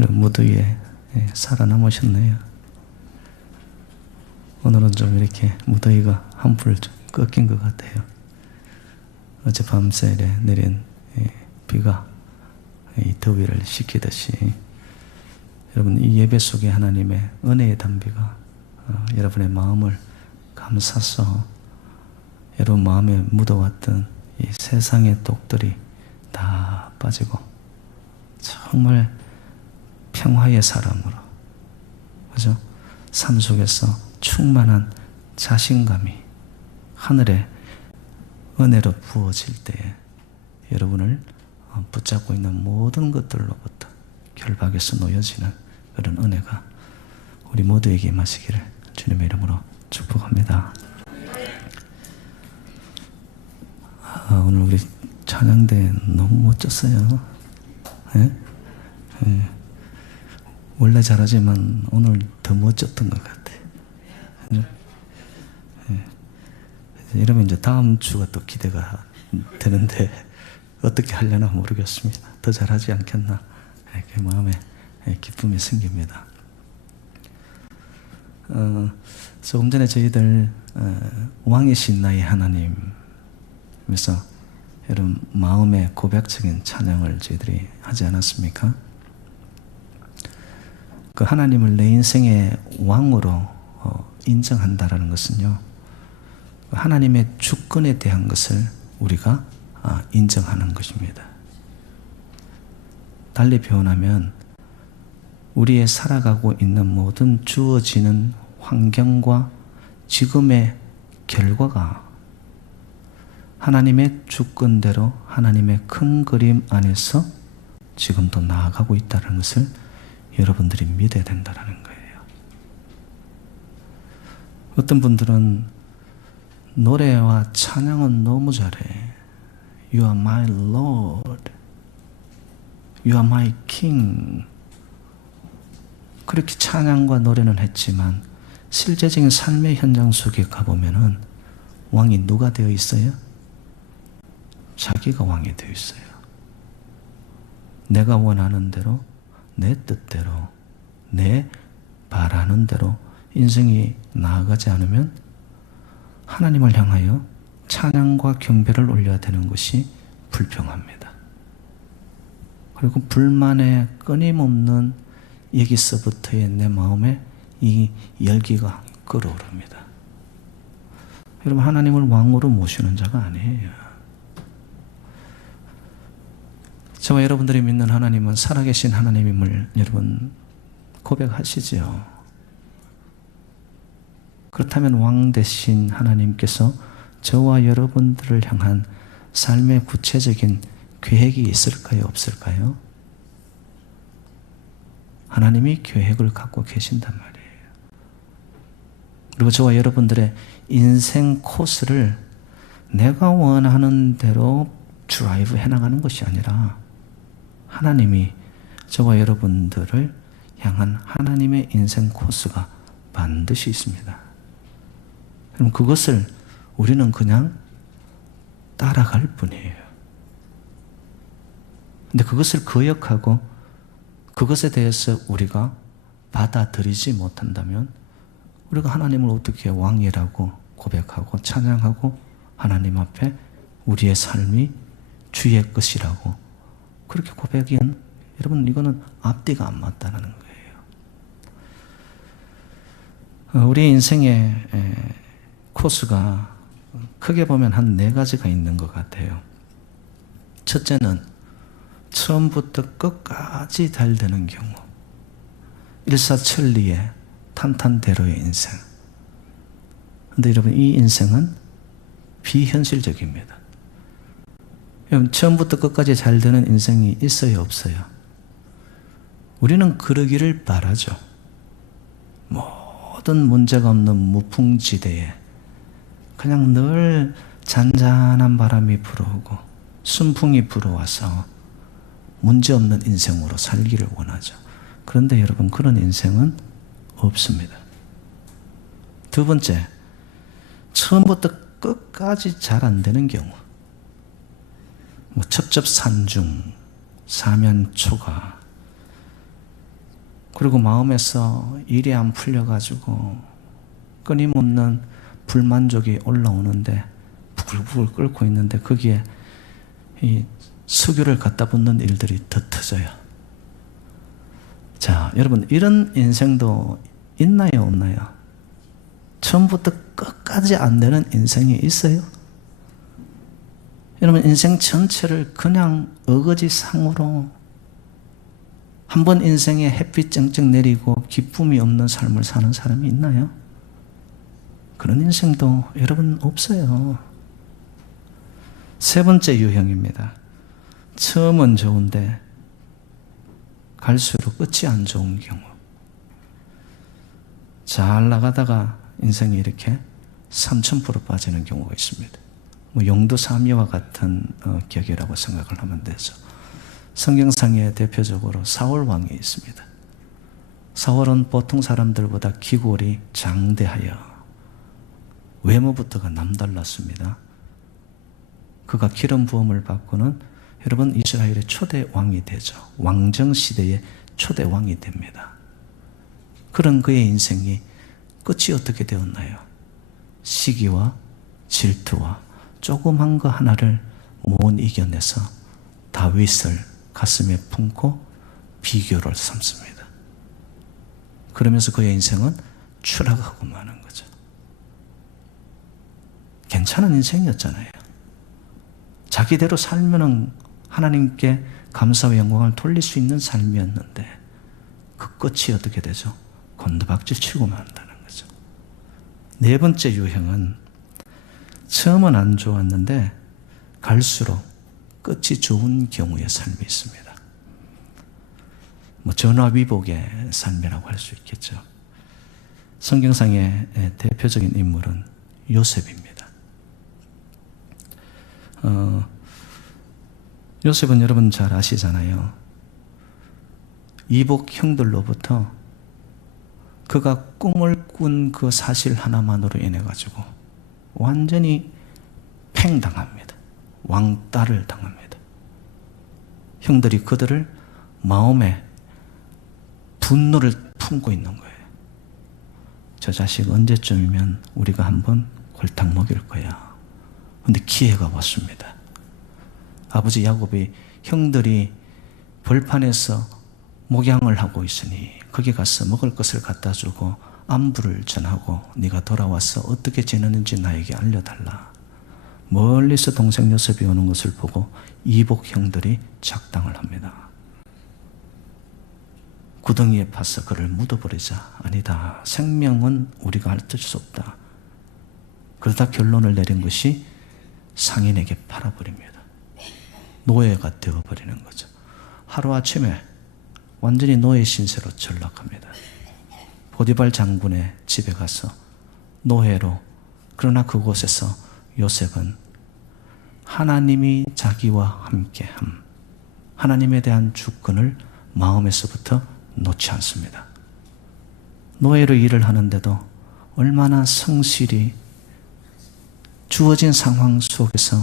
그런 무더위에 살아남으셨네요. 오늘은 좀 이렇게 무더위가 한풀 좀 꺾인 것 같아요. 어젯밤새 내린 비가 이 더위를 식히듯이 여러분, 이 예배 속에 하나님의 은혜의 단비가 여러분의 마음을 감싸서 여러분 마음에 묻어왔던 이 세상의 독들이 다 빠지고 정말 평화의 사람으로, 그죠? 삶 속에서 충만한 자신감이 하늘의 은혜로 부어질 때에 여러분을 붙잡고 있는 모든 것들로부터 결박에서 놓여지는 그런 은혜가 우리 모두에게 임하시기를 주님의 이름으로 축복합니다. 오늘 우리 찬양대 너무 멋졌어요. 네? 네. 원래 잘하지만 오늘 더 멋졌던 것 같아요. 네. 이러면 이제 다음 주가 또 기대가 되는데 어떻게 하려나 모르겠습니다. 더 잘하지 않겠나, 그 마음에 기쁨이 생깁니다. 조금 전에 저희들 왕이신 나의 하나님에서 여러분 마음의 고백적인 찬양을 저희들이 하지 않았습니까? 그 하나님을 내 인생의 왕으로 인정한다라는 것은요, 하나님의 주권에 대한 것을 우리가 인정하는 것입니다. 달리 표현하면 우리의 살아가고 있는 모든 주어지는 환경과 지금의 결과가 하나님의 주권대로 하나님의 큰 그림 안에서 지금도 나아가고 있다는 것을 여러분들이 믿어야 된다는 거예요. 어떤 분들은 노래와 찬양은 너무 잘해. You are my Lord. You are my King. 그렇게 찬양과 노래는 했지만 실제적인 삶의 현장 속에 가보면은 왕이 누가 되어 있어요? 자기가 왕이 되어 있어요. 내가 원하는 대로, 내 뜻대로, 내 바라는 대로 인생이 나아가지 않으면 하나님을 향하여 찬양과 경배를 올려야 되는 것이 불평합니다. 그리고 불만의 끊임없는 여기서부터의 내 마음에 이 열기가 끓어오릅니다. 여러분, 하나님을 왕으로 모시는 자가 아니에요. 저와 여러분들이 믿는 하나님은 살아계신 하나님임을 여러분 고백하시지요. 그렇다면 왕 되신 하나님께서 저와 여러분들을 향한 삶의 구체적인 계획이 있을까요? 없을까요? 하나님이 계획을 갖고 계신단 말이에요. 그리고 저와 여러분들의 인생 코스를 내가 원하는 대로 드라이브 해나가는 것이 아니라 하나님이 저와 여러분들을 향한 하나님의 인생 코스가 반드시 있습니다. 그럼 그것을 우리는 그냥 따라갈 뿐이에요. 근데 그것을 거역하고 그것에 대해서 우리가 받아들이지 못한다면 우리가 하나님을 어떻게 왕이라고 고백하고 찬양하고 하나님 앞에 우리의 삶이 주의 것이라고 그렇게 고백하기엔 여러분 이거는 앞뒤가 안 맞다는 거예요. 우리 인생의 코스가 크게 보면 한 4가지가 있는 것 같아요. 첫째는 처음부터 끝까지 잘 되는 경우, 일사천리의 탄탄대로의 인생. 그런데 여러분 이 인생은 비현실적입니다. 여러분 처음부터 끝까지 잘 되는 인생이 있어요, 없어요? 우리는 그러기를 바라죠. 모든 문제가 없는 무풍지대에 그냥 늘 잔잔한 바람이 불어오고 순풍이 불어와서 문제없는 인생으로 살기를 원하죠. 그런데 여러분 그런 인생은 없습니다. 두 번째, 처음부터 끝까지 잘 안 되는 경우, 첩첩산중, 사면초가, 그리고 마음에서 일이 안 풀려가지고 끊임없는 불만족이 올라오는데 부글부글 끓고 있는데 거기에 이 석유를 갖다 붓는 일들이 더 터져요. 자, 여러분 이런 인생도 있나요, 없나요? 처음부터 끝까지 안 되는 인생이 있어요? 여러분 인생 전체를 그냥 어거지상으로 한번 인생에 햇빛 쨍쨍 내리고 기쁨이 없는 삶을 사는 사람이 있나요? 그런 인생도 여러분 없어요. 세 번째 유형입니다. 처음은 좋은데 갈수록 끝이 안 좋은 경우. 잘 나가다가 인생이 이렇게 3000% 빠지는 경우가 있습니다. 용두사미와 같은 격이라고 생각을 하면 되죠. 성경상에 대표적으로 사울 왕이 있습니다. 사울은 보통 사람들보다 기골이 장대하여 외모부터가 남달랐습니다. 그가 기름 부음을 받고는 여러분 이스라엘의 초대 왕이 되죠. 왕정 시대의 초대 왕이 됩니다. 그런 그의 인생이 끝이 어떻게 되었나요? 시기와 질투와 조그만 거 하나를 못 이겨내서 다윗을 가슴에 품고 비교를 삼습니다. 그러면서 그의 인생은 추락하고 마는 거죠. 괜찮은 인생이었잖아요. 자기대로 살면은 하나님께 감사와 영광을 돌릴 수 있는 삶이었는데 그 끝이 어떻게 되죠? 곤두박질 치고 만다는 거죠. 네 번째 유형은 처음은 안 좋았는데 갈수록 끝이 좋은 경우의 삶이 있습니다. 전화위복의 삶이라고 할 수 있겠죠. 성경상의 대표적인 인물은 요셉입니다. 요셉은 여러분 잘 아시잖아요. 이복 형들로부터 그가 꿈을 꾼 그 사실 하나만으로 인해 가지고 완전히 팽당합니다. 왕따를 당합니다. 형들이 그들을 마음에 분노를 품고 있는 거예요. 저 자식 언제쯤이면 우리가 한번 골탕 먹일 거야. 근데 기회가 왔습니다. 아버지 야곱이 형들이 벌판에서 목양을 하고 있으니 거기 가서 먹을 것을 갖다 주고 안부를 전하고 네가 돌아와서 어떻게 지내는지 나에게 알려달라. 멀리서 동생 요셉이 오는 것을 보고 이복 형들이 작당을 합니다. 구덩이에 파서 그를 묻어버리자. 아니다. 생명은 우리가 알 수 없다. 그러다 결론을 내린 것이 상인에게 팔아버립니다. 노예가 되어버리는 거죠. 하루아침에 완전히 노예 신세로 전락합니다. 보디발 장군의 집에 가서 노예로, 그러나 그곳에서 요셉은 하나님이 자기와 함께함, 하나님에 대한 주권을 마음에서부터 놓지 않습니다. 노예로 일을 하는데도 얼마나 성실히 주어진 상황 속에서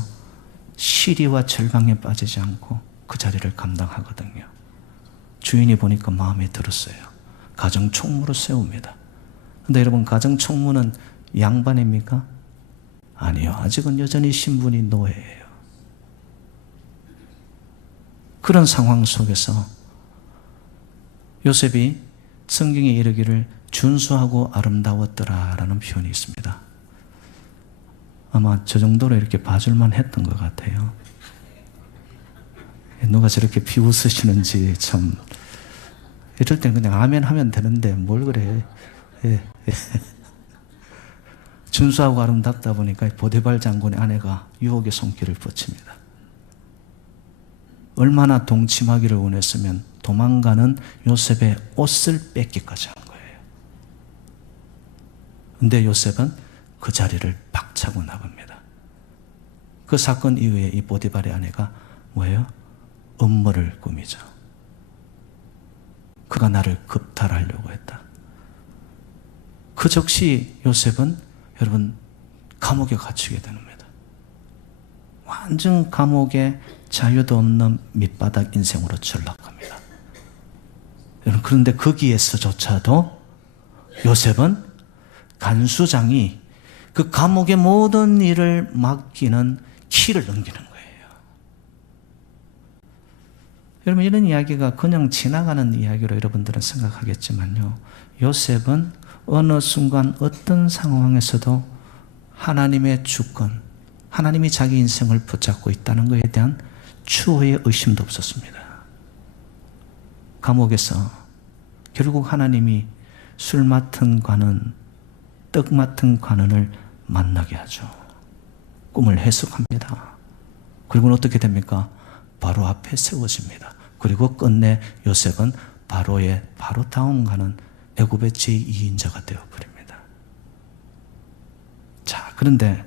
시리와 절망에 빠지지 않고 그 자리를 감당하거든요. 주인이 보니까 마음에 들었어요. 가정 총무로 세웁니다. 근데 여러분, 가정 총무는 양반입니까? 아니요. 아직은 여전히 신분이 노예예요. 그런 상황 속에서 요셉이 성경에 이르기를 준수하고 아름다웠더라라는 표현이 있습니다. 아마 저 정도로 이렇게 봐줄만 했던 것 같아요. 누가 저렇게 비웃으시는지 참. 이럴 땐 그냥 아멘 하면 되는데 뭘 그래. 준수하고 아름답다 보니까 보디발 장군의 아내가 유혹의 손길을 뻗칩니다. 얼마나 동침하기를 원했으면 도망가는 요셉의 옷을 뺏기까지 한 거예요. 근데 요셉은 그 자리를 박차고 나갑니다. 그 사건 이후에 이 보디발의 아내가 뭐예요? 음모를 꾸미죠. 그가 나를 겁탈하려고 했다. 그 즉시 요셉은 여러분 감옥에 갇히게 됩니다. 완전 감옥에 자유도 없는 밑바닥 인생으로 전락합니다. 그런데 거기에서조차도 요셉은 간수장이 그 감옥의 모든 일을 맡기는 키를 넘기는 거예요. 여러분, 이런 이야기가 그냥 지나가는 이야기로 여러분들은 생각하겠지만요, 요셉은 어느 순간 어떤 상황에서도 하나님의 주권, 하나님이 자기 인생을 붙잡고 있다는 것에 대한 추호의 의심도 없었습니다. 감옥에서 결국 하나님이 술 맡은 관원, 떡 맡은 관원을 만나게 하죠. 꿈을 해석합니다. 그리고는 어떻게 됩니까? 바로 앞에 세워집니다. 그리고 끝내 요셉은 바로의 바로 다음 가는 애굽의 제2인자가 되어버립니다. 자, 그런데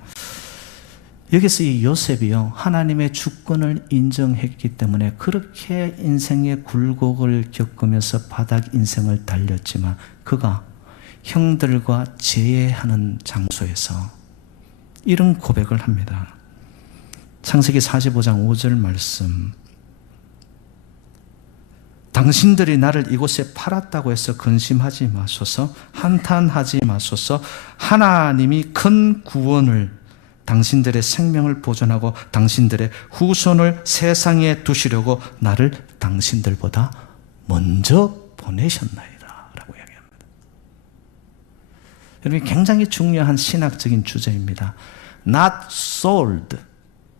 여기서 이 요셉이요, 하나님의 주권을 인정했기 때문에 그렇게 인생의 굴곡을 겪으면서 바닥 인생을 달렸지만 그가 형들과 제외하는 장소에서 이런 고백을 합니다. 창세기 45장 5절 말씀. 당신들이 나를 이곳에 팔았다고 해서 근심하지 마소서, 한탄하지 마소서. 하나님이 큰 구원을, 당신들의 생명을 보존하고 당신들의 후손을 세상에 두시려고 나를 당신들보다 먼저 보내셨나이다 라고 이야기합니다. 여러분, 굉장히 중요한 신학적인 주제입니다. Not sold,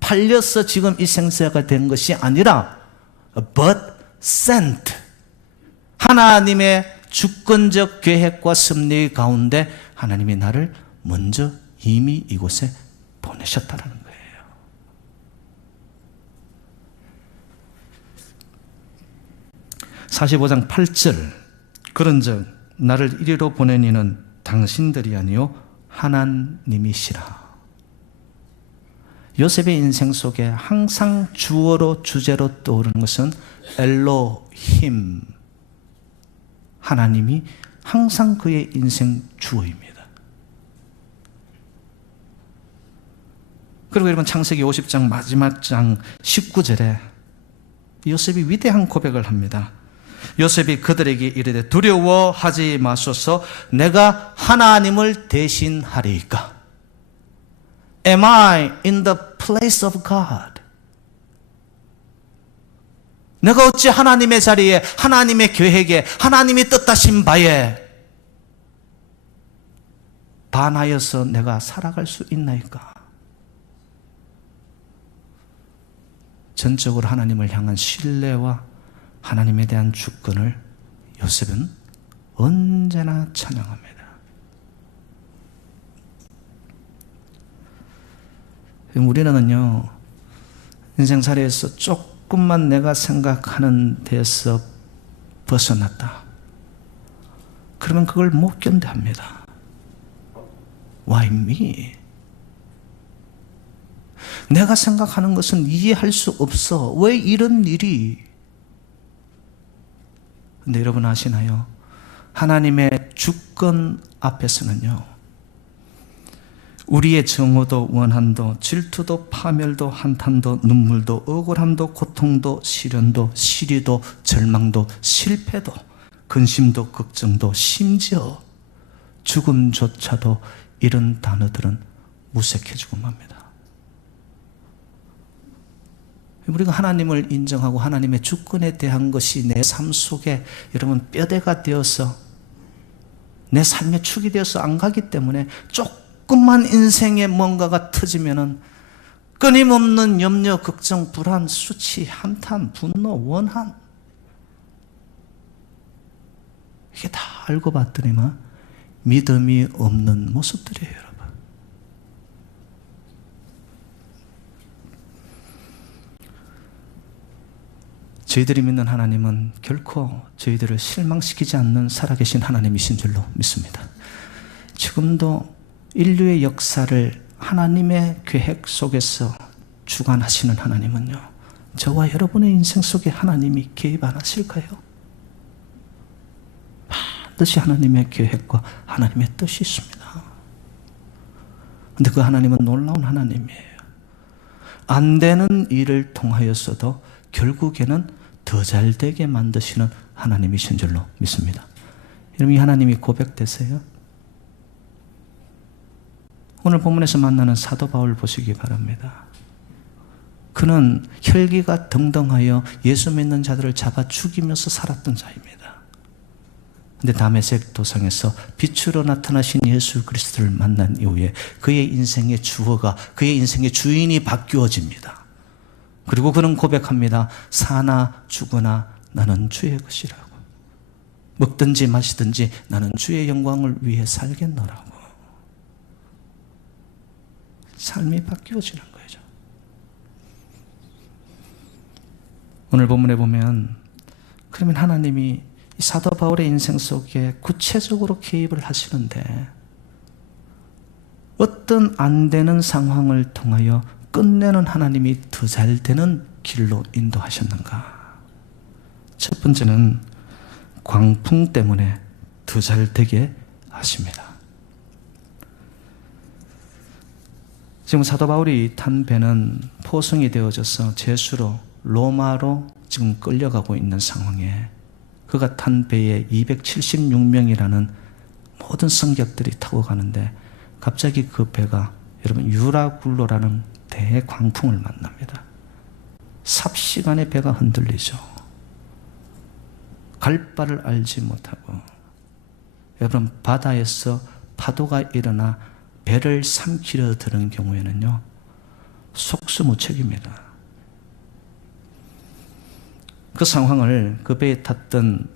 팔려서 지금 이 생사가 된 것이 아니라 but sent, 하나님의 주권적 계획과 섭리 가운데 하나님이 나를 먼저 이미 이곳에 보내셨다라는 거예요. (45장 8절) 그런즉 나를 이리로 보낸 이는 당신들이 아니요 하나님이시라. 요셉의 인생 속에 항상 주어로 주제로 떠오르는 것은 엘로힘, 하나님이 항상 그의 인생 주어입니다. 그리고 여러분, 창세기 50장 마지막 장 19절에 요셉이 위대한 고백을 합니다. 요셉이 그들에게 이르되 두려워하지 마소서, 내가 하나님을 대신하리이까. Am I in the place of God? 내가 어찌 하나님의 자리에, 하나님의 계획에, 하나님이 뜻하신 바에 반하여서 내가 살아갈 수 있나이까? 전적으로 하나님을 향한 신뢰와 하나님에 대한 주권을 요셉은 언제나 찬양합니다. 우리는요, 인생살이에서 조금만 내가 생각하는 데서 벗어났다 그러면 그걸 못 견뎌합니다. Why me? 내가 생각하는 것은 이해할 수 없어. 왜 이런 일이? 근데 여러분 아시나요? 하나님의 주권 앞에서는요, 우리의 정오도 원한도 질투도 파멸도 한탄도 눈물도 억울함도 고통도 시련도 시리도 절망도 실패도 근심도 걱정도 심지어 죽음조차도 이런 단어들은 무색해지고 맙니다. 우리가 하나님을 인정하고 하나님의 주권에 대한 것이 내 삶 속에 여러분 뼈대가 되어서 내 삶의 축이 되어서 안 가기 때문에 조금만 인생에 뭔가가 터지면은 끊임없는 염려, 걱정, 불안, 수치, 한탄, 분노, 원한, 이게 다 알고 봤더니만 믿음이 없는 모습들이에요, 여러분. 저희들이 믿는 하나님은 결코 저희들을 실망시키지 않는 살아계신 하나님이신 줄로 믿습니다. 지금도 인류의 역사를 하나님의 계획 속에서 주관하시는 하나님은요, 저와 여러분의 인생 속에 하나님이 개입 안 하실까요? 반드시 하나님의 계획과 하나님의 뜻이 있습니다. 그런데 그 하나님은 놀라운 하나님이에요. 안 되는 일을 통하여서도 결국에는 더 잘 되게 만드시는 하나님이신 줄로 믿습니다. 여러분, 이 하나님이 고백되세요? 오늘 본문에서 만나는 사도 바울 보시기 바랍니다. 그는 혈기가 등등하여 예수 믿는 자들을 잡아 죽이면서 살았던 자입니다. 근데 다메섹 도상에서 빛으로 나타나신 예수 그리스도를 만난 이후에 그의 인생의 주어가, 그의 인생의 주인이 바뀌어집니다. 그리고 그는 고백합니다. 사나 죽으나 나는 주의 것이라고. 먹든지 마시든지 나는 주의 영광을 위해 살겠노라고. 삶이 바뀌어지는 거죠. 오늘 본문에 보면 그러면 하나님이 사도 바울의 인생 속에 구체적으로 개입을 하시는데 어떤 안 되는 상황을 통하여 끝내는 하나님이 더 잘 되는 길로 인도하셨는가? 첫 번째는 광풍 때문에 더 잘 되게 하십니다. 지금 사도 바울이 탄 배는 포승이 되어져서 제수로 로마로 지금 끌려가고 있는 상황에 그가 탄 배에 276명이라는 모든 성격들이 타고 가는데 갑자기 그 배가 여러분 유라굴로라는 대광풍을 만납니다. 삽시간에 배가 흔들리죠. 갈 바를 알지 못하고 여러분 바다에서 파도가 일어나 배를 삼키려 드는 경우에는요 속수무책입니다. 그 상황을 그 배에 탔던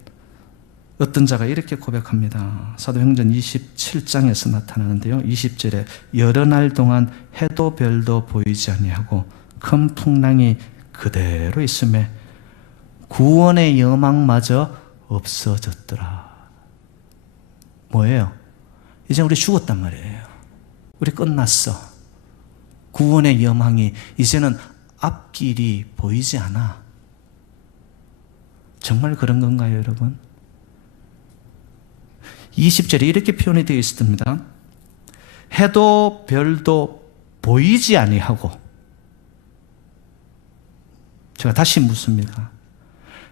어떤 자가 이렇게 고백합니다. 사도행전 27장에서 나타나는데요. 20절에 여러 날 동안 해도 별도 보이지 아니하고 큰 풍랑이 그대로 있음에 구원의 여망마저 없어졌더라. 뭐예요? 이제 우리 죽었단 말이에요. 우리 끝났어. 구원의 여망이 이제는 앞길이 보이지 않아. 정말 그런 건가요, 여러분? 20절에 이렇게 표현이 되어 있습니다. 해도 별도 보이지 아니하고. 제가 다시 묻습니다.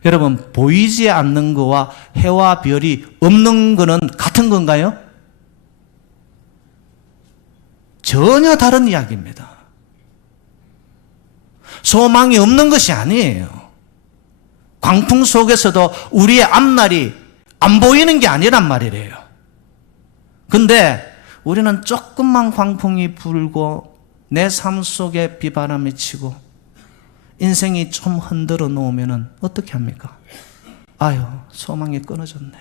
여러분, 보이지 않는 거와 해와 별이 없는 거는 같은 건가요? 전혀 다른 이야기입니다. 소망이 없는 것이 아니에요. 광풍 속에서도 우리의 앞날이 안 보이는 게 아니란 말이래요. 근데 우리는 조금만 광풍이 불고 내 삶 속에 비바람이 치고 인생이 좀 흔들어 놓으면 어떻게 합니까? 아유, 소망이 끊어졌네.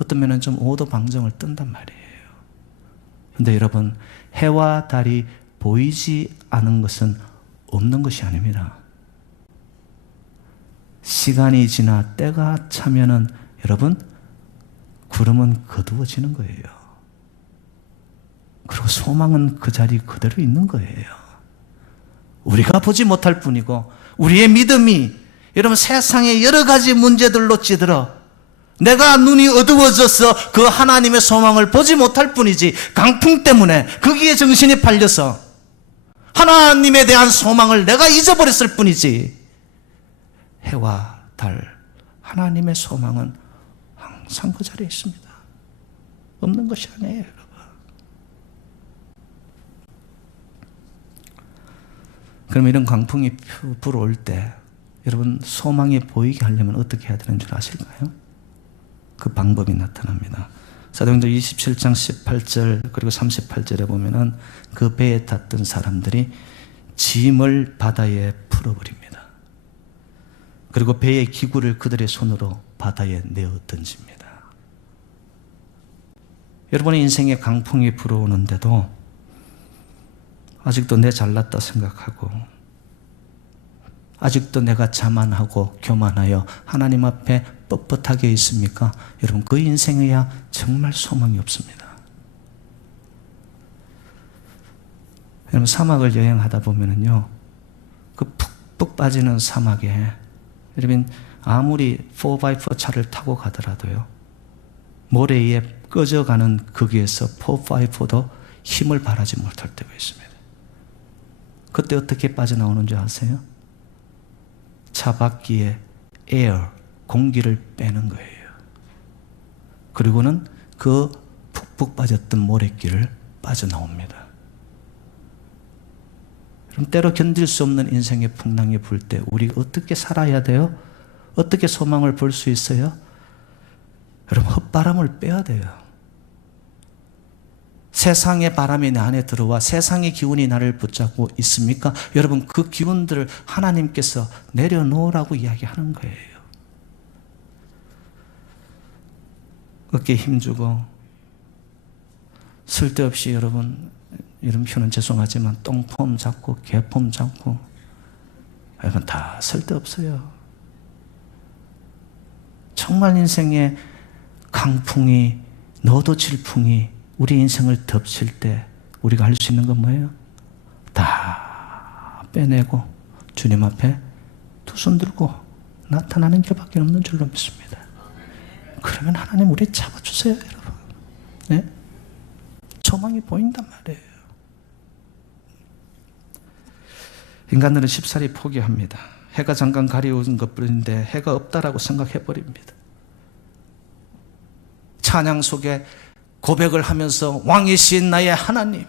어떤 면은 좀 오도방정을 뜬단 말이에요. 근데 여러분, 해와 달이 보이지 않은 것은 없는 것이 아닙니다. 시간이 지나 때가 차면은 여러분 구름은 거두어지는 거예요. 그리고 소망은 그 자리 그대로 있는 거예요. 우리가 보지 못할 뿐이고 우리의 믿음이 여러분 세상의 여러 가지 문제들로 찌들어 내가 눈이 어두워져서 그 하나님의 소망을 보지 못할 뿐이지 강풍 때문에 거기에 정신이 팔려서 하나님에 대한 소망을 내가 잊어버렸을 뿐이지 해와 달, 하나님의 소망은 항상 그 자리에 있습니다. 없는 것이 아니에요, 여러분. 그럼 이런 광풍이 불어올 때 여러분 소망이 보이게 하려면 어떻게 해야 되는 줄 아실까요? 그 방법이 나타납니다. 사도행전 27장 18절 그리고 38절에 보면은 그 배에 탔던 사람들이 짐을 바다에 풀어버립니다. 그리고 배의 기구를 그들의 손으로 바다에 내어 던집니다. 여러분의 인생에 강풍이 불어오는데도 아직도 내 잘났다 생각하고 아직도 내가 자만하고 교만하여 하나님 앞에 뻣뻣하게 있습니까? 여러분 그 인생에야 정말 소망이 없습니다. 여러분 사막을 여행하다 보면은요 그 푹푹 빠지는 사막에 여러분 아무리 4x4 차를 타고 가더라도요 모래에 꺼져가는 거기에서 4x4도 힘을 발하지 못할 때가 있습니다. 그때 어떻게 빠져나오는 줄 아세요? 차바퀴에 에어, 공기를 빼는 거예요. 그리고는 그 푹푹 빠졌던 모래길을 빠져나옵니다. 그럼 때로 견딜 수 없는 인생의 풍랑이 불 때 우리가 어떻게 살아야 돼요? 어떻게 소망을 볼 수 있어요? 여러분, 헛바람을 빼야 돼요. 세상의 바람이 내 안에 들어와 세상의 기운이 나를 붙잡고 있습니까? 여러분, 그 기운들을 하나님께서 내려놓으라고 이야기하는 거예요. 어깨에 힘주고 쓸데없이 여러분, 이런 표현은 죄송하지만 똥폼 잡고 개폼 잡고 여러분 다 쓸데없어요. 정말 인생의 강풍이 너도 질풍이 우리 인생을 덮칠 때 우리가 할 수 있는 건 뭐예요? 다 빼내고 주님 앞에 두 손 들고 나타나는 길밖에 없는 줄로 믿습니다. 그러면 하나님 우리 잡아주세요, 여러분. 네? 소망이 보인단 말이에요. 인간들은 쉽사리 포기합니다. 해가 잠깐 가리운 것뿐인데 해가 없다라고 생각해버립니다. 찬양 속에 고백을 하면서 왕이신 나의 하나님,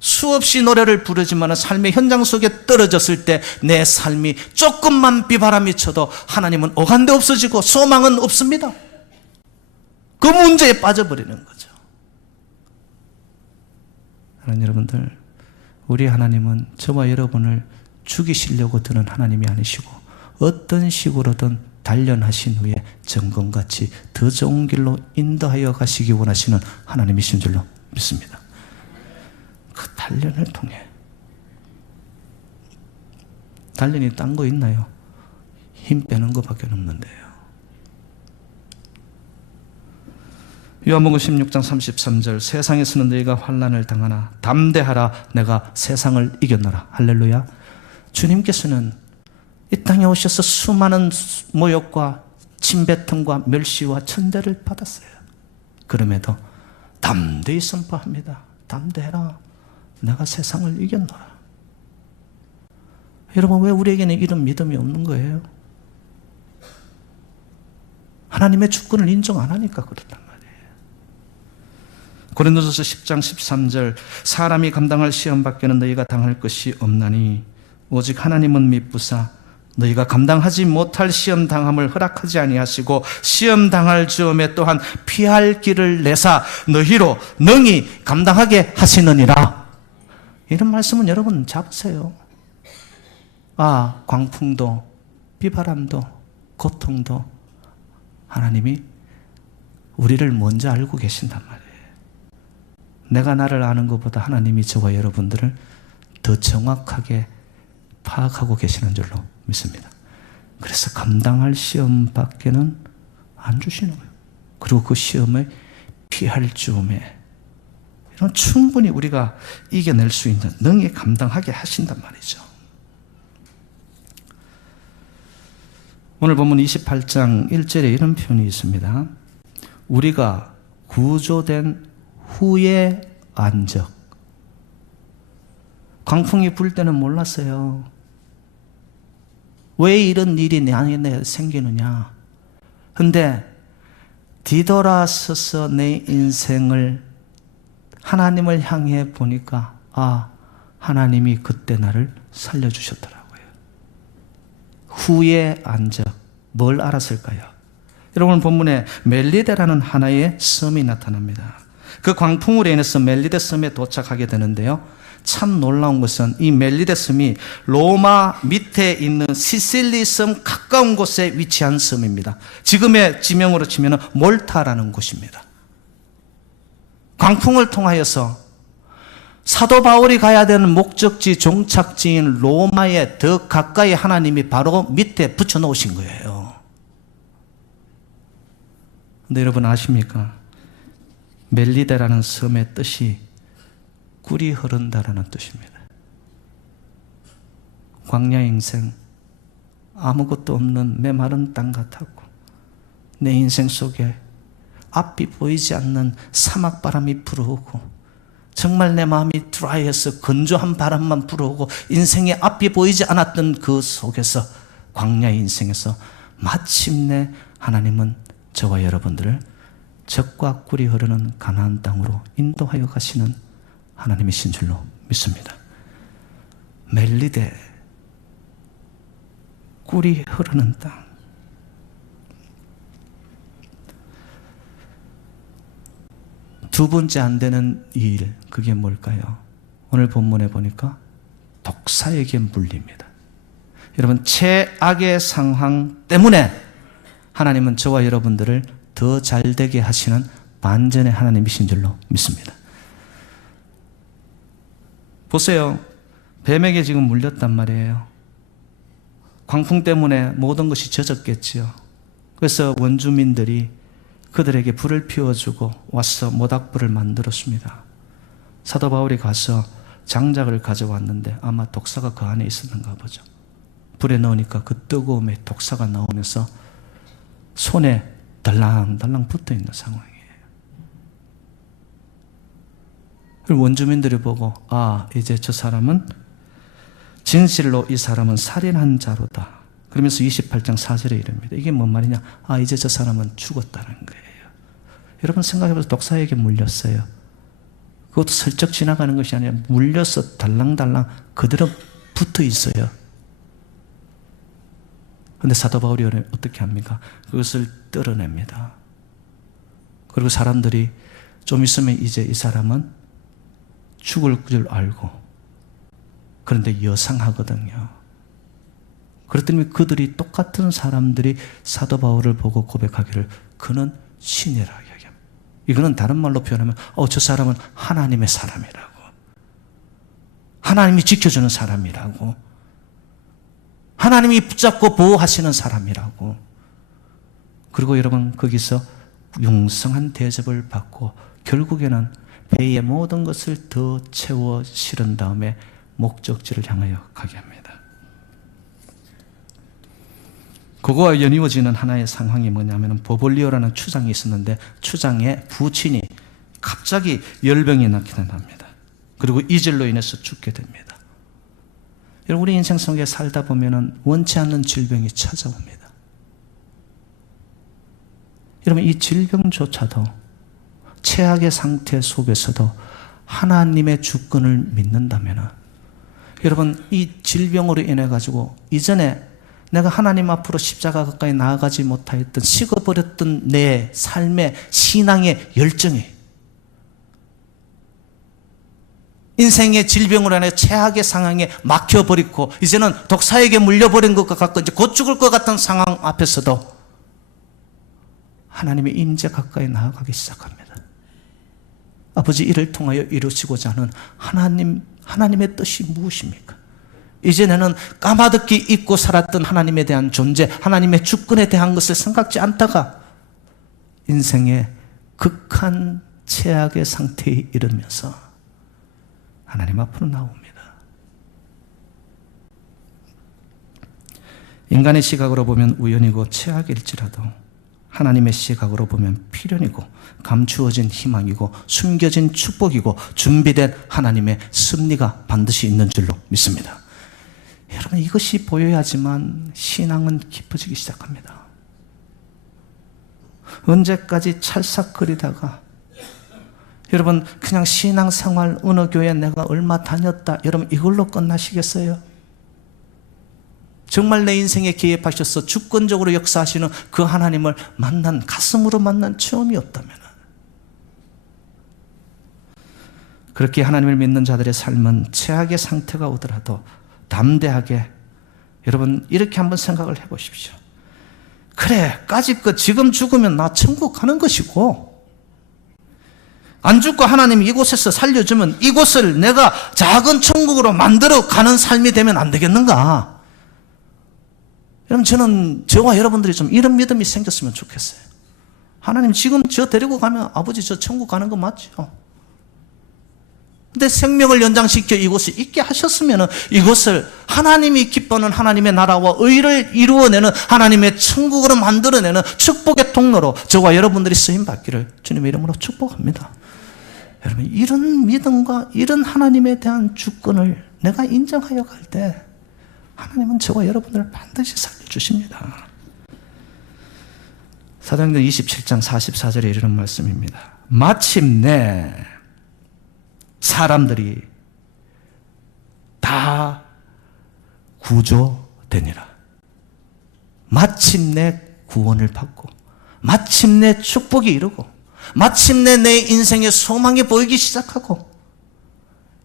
수없이 노래를 부르지만 삶의 현장 속에 떨어졌을 때 내 삶이 조금만 비바람이 쳐도 하나님은 오간데 없어지고 소망은 없습니다. 그 문제에 빠져버리는 거죠. 하나님, 여러분들, 우리 하나님은 저와 여러분을 죽이시려고 드는 하나님이 아니시고 어떤 식으로든 단련하신 후에 정금같이 더 좋은 길로 인도하여 가시기 원하시는 하나님이신 줄로 믿습니다. 그 단련을 통해, 단련이 딴 거 있나요? 힘 빼는 것밖에 없는데요. 요한복음 16장 33절, 세상에서는 너희가 환난을 당하나 담대하라, 내가 세상을 이겼노라. 할렐루야. 주님께서는 이 땅에 오셔서 수많은 모욕과 침뱉음과 멸시와 천대를 받았어요. 그럼에도 담대히 선포합니다. 담대해라, 내가 세상을 이겼노라. 여러분, 왜 우리에게는 이런 믿음이 없는 거예요? 하나님의 주권을 인정 안 하니까 그렇단 말이에요. 고린도전서 10장 13절, 사람이 감당할 시험 밖에는 너희가 당할 것이 없나니 오직 하나님은 미쁘사 너희가 감당하지 못할 시험 당함을 허락하지 아니하시고 시험 당할 즈음에 또한 피할 길을 내사 너희로 능히 감당하게 하시느니라. 이런 말씀은 여러분 잡으세요. 아, 광풍도 비바람도 고통도 하나님이 우리를 먼저 알고 계신단 말이에요. 내가 나를 아는 것보다 하나님이 저와 여러분들을 더 정확하게 파악하고 계시는 줄로 믿습니다. 그래서 감당할 시험 밖에는 안 주시는 거예요. 그리고 그 시험을 피할 즈음에 이런 충분히 우리가 이겨낼 수 있는 능히 감당하게 하신단 말이죠. 오늘 본문 28장 1절에 이런 표현이 있습니다. 우리가 구조된 후의 안적. 광풍이 불 때는 몰랐어요. 왜 이런 일이 내 안에 생기느냐. 근데 뒤돌아서서 내 인생을 하나님을 향해 보니까 아, 하나님이 그때 나를 살려주셨더라고요. 후의 안적. 뭘 알았을까요? 여러분, 본문에 멜리데라는 하나의 섬이 나타납니다. 그 광풍으로 인해서 멜리데 섬에 도착하게 되는데요, 참 놀라운 것은 이 멜리데 섬이 로마 밑에 있는 시실리 섬 가까운 곳에 위치한 섬입니다. 지금의 지명으로 치면 몰타라는 곳입니다. 광풍을 통하여서 사도 바울이 가야 되는 목적지 종착지인 로마에 더 가까이 하나님이 바로 밑에 붙여놓으신 거예요. 근데 여러분 아십니까? 멜리데라는 섬의 뜻이 꿀이 흐른다라는 뜻입니다. 광야 인생, 아무것도 없는 메마른 땅 같았고 내 인생 속에 앞이 보이지 않는 사막바람이 불어오고 정말 내 마음이 드라이해서 건조한 바람만 불어오고 인생의 앞이 보이지 않았던 그 속에서 광야의 인생에서 마침내 하나님은 저와 여러분들을 젖과 꿀이 흐르는 가나안 땅으로 인도하여 가시는 하나님이신 줄로 믿습니다. 멜리데, 꿀이 흐르는 땅. 두 번째 안 되는 일, 그게 뭘까요? 오늘 본문에 보니까 독사에게 물립니다. 여러분, 최악의 상황 때문에 하나님은 저와 여러분들을 더 잘되게 하시는 반전의 하나님이신 줄로 믿습니다. 보세요. 뱀에게 지금 물렸단 말이에요. 광풍 때문에 모든 것이 젖었겠지요. 그래서 원주민들이 그들에게 불을 피워주고 와서 모닥불을 만들었습니다. 사도 바울이 가서 장작을 가져왔는데 아마 독사가 그 안에 있었는가 보죠. 불에 넣으니까 그 뜨거움에 독사가 나오면서 손에 달랑달랑 붙어 있는 상황이에요. 그리고 원주민들이 보고, 아, 이제 저 사람은 진실로 이 사람은 살인한 자로다. 그러면서 28장 4절에 이릅니다. 이게 뭔 말이냐? 아, 이제 저 사람은 죽었다는 거예요. 여러분 생각해보세요. 독사에게 물렸어요. 그것도 슬쩍 지나가는 것이 아니라 물려서 달랑달랑 그대로 붙어 있어요. 그런데 사도 바울이 어떻게 합니까? 그것을 떨어냅니다. 그리고 사람들이 좀 있으면 이제 이 사람은 죽을 줄 알고, 그런데 여상하거든요. 그렇더니 그들이 똑같은 사람들이 사도 바울을 보고 고백하기를 그는 신이라 이야기합니다. 이거는 다른 말로 표현하면 저 사람은 하나님의 사람이라고, 하나님이 지켜주는 사람이라고, 하나님이 붙잡고 보호하시는 사람이라고. 그리고 여러분 거기서 융성한 대접을 받고 결국에는 배의 모든 것을 더 채워 실은 다음에 목적지를 향하여 가게 합니다. 그거와 연이어지는 하나의 상황이 뭐냐면 보볼리오라는 추장이 있었는데 추장의 부친이 갑자기 열병이 나타납니다. 그리고 이질로 인해서 죽게 됩니다. 여러분, 우리 인생 속에 살다 보면 원치 않는 질병이 찾아옵니다. 여러분, 이 질병조차도 최악의 상태 속에서도 하나님의 주권을 믿는다면, 여러분, 이 질병으로 인해 가지고 이전에 내가 하나님 앞으로 십자가 가까이 나아가지 못하였던, 식어버렸던 내 삶의 신앙의 열정이 인생의 질병으로 인해 최악의 상황에 막혀버리고 이제는 독사에게 물려버린 것과 같고 이제 곧 죽을 것 같은 상황 앞에서도 하나님의 임재 가까이 나아가기 시작합니다. 아버지, 이를 통하여 이루시고자 하는 하나님의 뜻이 무엇입니까? 이전에는 까마득히 잊고 살았던 하나님에 대한 존재, 하나님의 주권에 대한 것을 생각지 않다가 인생의 극한 최악의 상태에 이르면서 하나님 앞으로 나옵니다. 인간의 시각으로 보면 우연이고 최악일지라도 하나님의 시각으로 보면 필연이고 감추어진 희망이고 숨겨진 축복이고 준비된 하나님의 섭리가 반드시 있는 줄로 믿습니다. 여러분, 이것이 보여야지만 신앙은 깊어지기 시작합니다. 언제까지 찰싹거리다가 여러분 그냥 신앙생활 어느 교회 내가 얼마 다녔다, 여러분 이걸로 끝나시겠어요? 정말 내 인생에 개입하셔서 주권적으로 역사하시는 그 하나님을 가슴으로 만난 체험이 없다면, 그렇게 하나님을 믿는 자들의 삶은 최악의 상태가 오더라도 담대하게, 여러분 이렇게 한번 생각을 해보십시오. 그래, 까짓것 지금 죽으면 나 천국 가는 것이고, 안 죽고 하나님이 이곳에서 살려주면 이곳을 내가 작은 천국으로 만들어 가는 삶이 되면 안 되겠는가? 여러분, 저는 저와 여러분들이 좀 이런 믿음이 생겼으면 좋겠어요. 하나님 지금 저 데리고 가면 아버지 저 천국 가는 거 맞죠? 근데 생명을 연장시켜 이곳에 있게 하셨으면 이곳을 하나님이 기뻐하는 하나님의 나라와 의를 이루어내는 하나님의 천국으로 만들어내는 축복의 통로로 저와 여러분들이 쓰임받기를 주님의 이름으로 축복합니다. 여러분, 이런 믿음과 이런 하나님에 대한 주권을 내가 인정하여 갈 때 하나님은 저와 여러분들을 반드시 살려주십니다. 사도행전 27장 44절에 이르는 말씀입니다. 마침내 사람들이 다 구조되니라. 마침내 구원을 받고, 마침내 축복이 이루고, 마침내 내 인생의 소망이 보이기 시작하고,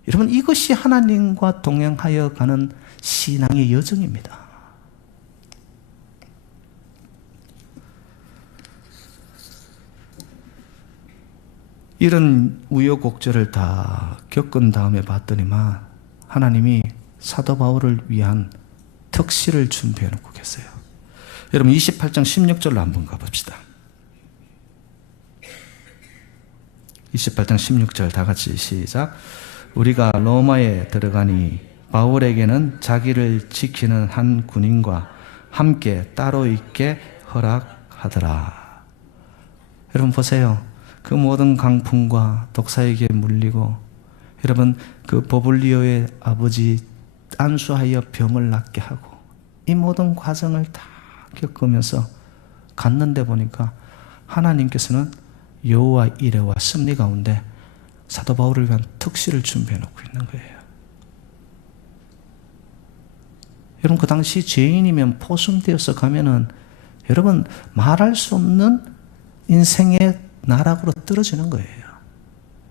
여러분, 이것이 하나님과 동행하여 가는 신앙의 여정입니다. 이런 우여곡절을 다 겪은 다음에 봤더니만 하나님이 사도 바울을 위한 특실을 준비해 놓고 계세요. 여러분 28장 16절로 한번 가봅시다. 28장 16절 다 같이 시작. 우리가 로마에 들어가니 바울에게는 자기를 지키는 한 군인과 함께 따로 있게 허락하더라. 여러분 보세요. 그 모든 강풍과 독사에게 물리고, 여러분 그 버블리오의 아버지 안수하여 병을 낫게 하고, 이 모든 과정을 다 겪으면서 갔는데 보니까 하나님께서는 여호와 이레와 승리 가운데 사도 바울을 위한 특실을 준비해 놓고 있는 거예요. 여러분 그 당시 죄인이면 포승되어서 가면은 여러분 말할 수 없는 인생의 나락으로 떨어지는 거예요.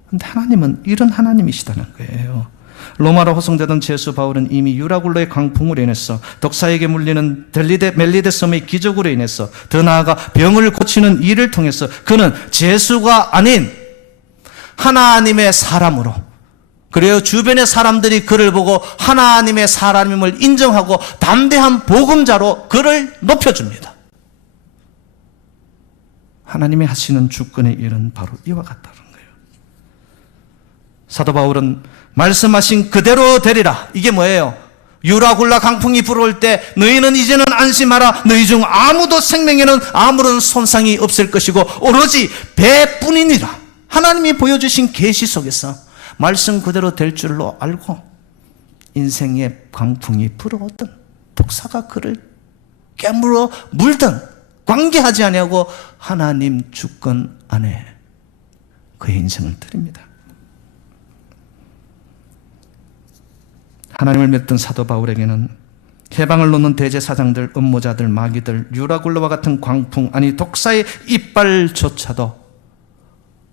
그런데 하나님은 이런 하나님이시다는 거예요. 로마로 호송되던 제수 바울은 이미 유라굴로의 강풍으로 인해서, 독사에게 물리는 멜리데 섬의 기적으로 인해서, 더 나아가 병을 고치는 일을 통해서 그는 제수가 아닌 하나님의 사람으로, 그래요 주변의 사람들이 그를 보고 하나님의 사람임을 인정하고 담대한 복음자로 그를 높여줍니다. 하나님이 하시는 주권의 일은 바로 이와 같다는 거예요. 사도 바울은 말씀하신 그대로 되리라. 이게 뭐예요? 유라굴라 강풍이 불어올 때 너희는 이제는 안심하라. 너희 중 아무도 생명에는 아무런 손상이 없을 것이고 오로지 배뿐이니라. 하나님이 보여주신 계시 속에서 말씀 그대로 될 줄로 알고, 인생의 강풍이 불어오든 독사가 그를 깨물어 물든 관계하지 아니하고 하나님 주권 안에 그의 인생을 드립니다. 하나님을 믿던 사도 바울에게는 해방을 놓는 대제사장들, 음모자들, 마귀들, 유라굴로와 같은 광풍, 아니 독사의 이빨조차도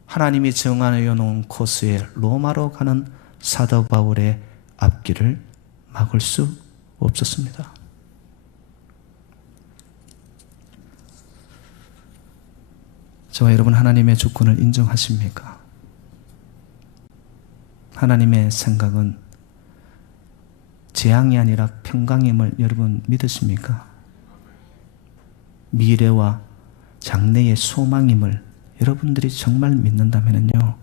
하나님이 정하여 놓은 코스에 로마로 가는 사도 바울의 앞길을 막을 수 없었습니다. 저와 여러분 하나님의 주권을 인정하십니까? 하나님의 생각은 재앙이 아니라 평강임을 여러분 믿으십니까? 미래와 장래의 소망임을 여러분들이 정말 믿는다면요,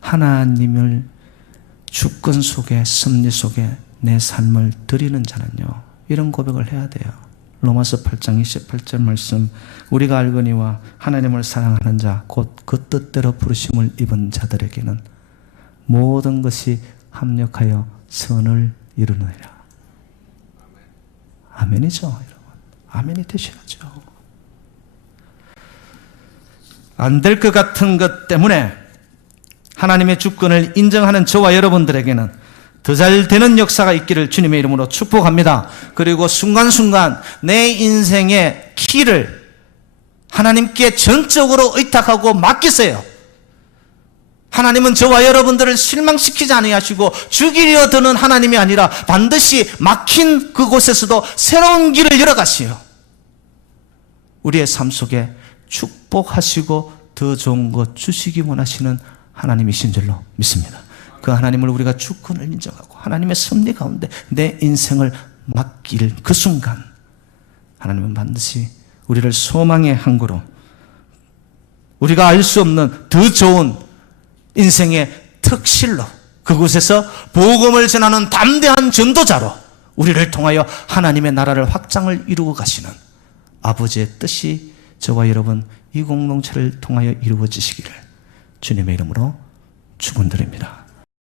하나님을 주권 속에, 섭리 속에 내 삶을 드리는 자는요, 이런 고백을 해야 돼요. 로마서 8장 28절 말씀, 우리가 알거니와 하나님을 사랑하는 자 곧 그 뜻대로 부르심을 입은 자들에게는 모든 것이 합력하여 선을 이루느니라. 아멘이죠, 여러분. 아멘이 되셔야죠. 안 될 것 같은 것 때문에 하나님의 주권을 인정하는 저와 여러분들에게는 더 잘 되는 역사가 있기를 주님의 이름으로 축복합니다. 그리고 순간순간 내 인생의 키를 하나님께 전적으로 의탁하고 맡기세요. 하나님은 저와 여러분들을 실망시키지 아니하시고 죽이려 드는 하나님이 아니라 반드시 막힌 그곳에서도 새로운 길을 열어가시요, 우리의 삶 속에 축복하시고 더 좋은 것 주시기 원하시는 하나님이신 줄로 믿습니다. 그 하나님을 우리가 주권을 인정하고 하나님의 섭리 가운데 내 인생을 맡길 그 순간, 하나님은 반드시 우리를 소망의 항구로, 우리가 알 수 없는 더 좋은 인생의 특실로, 그곳에서 복음을 전하는 담대한 전도자로 우리를 통하여 하나님의 나라를 확장을 이루어 가시는 아버지의 뜻이 저와 여러분 이 공동체를 통하여 이루어지시기를 주님의 이름으로 축원드립니다.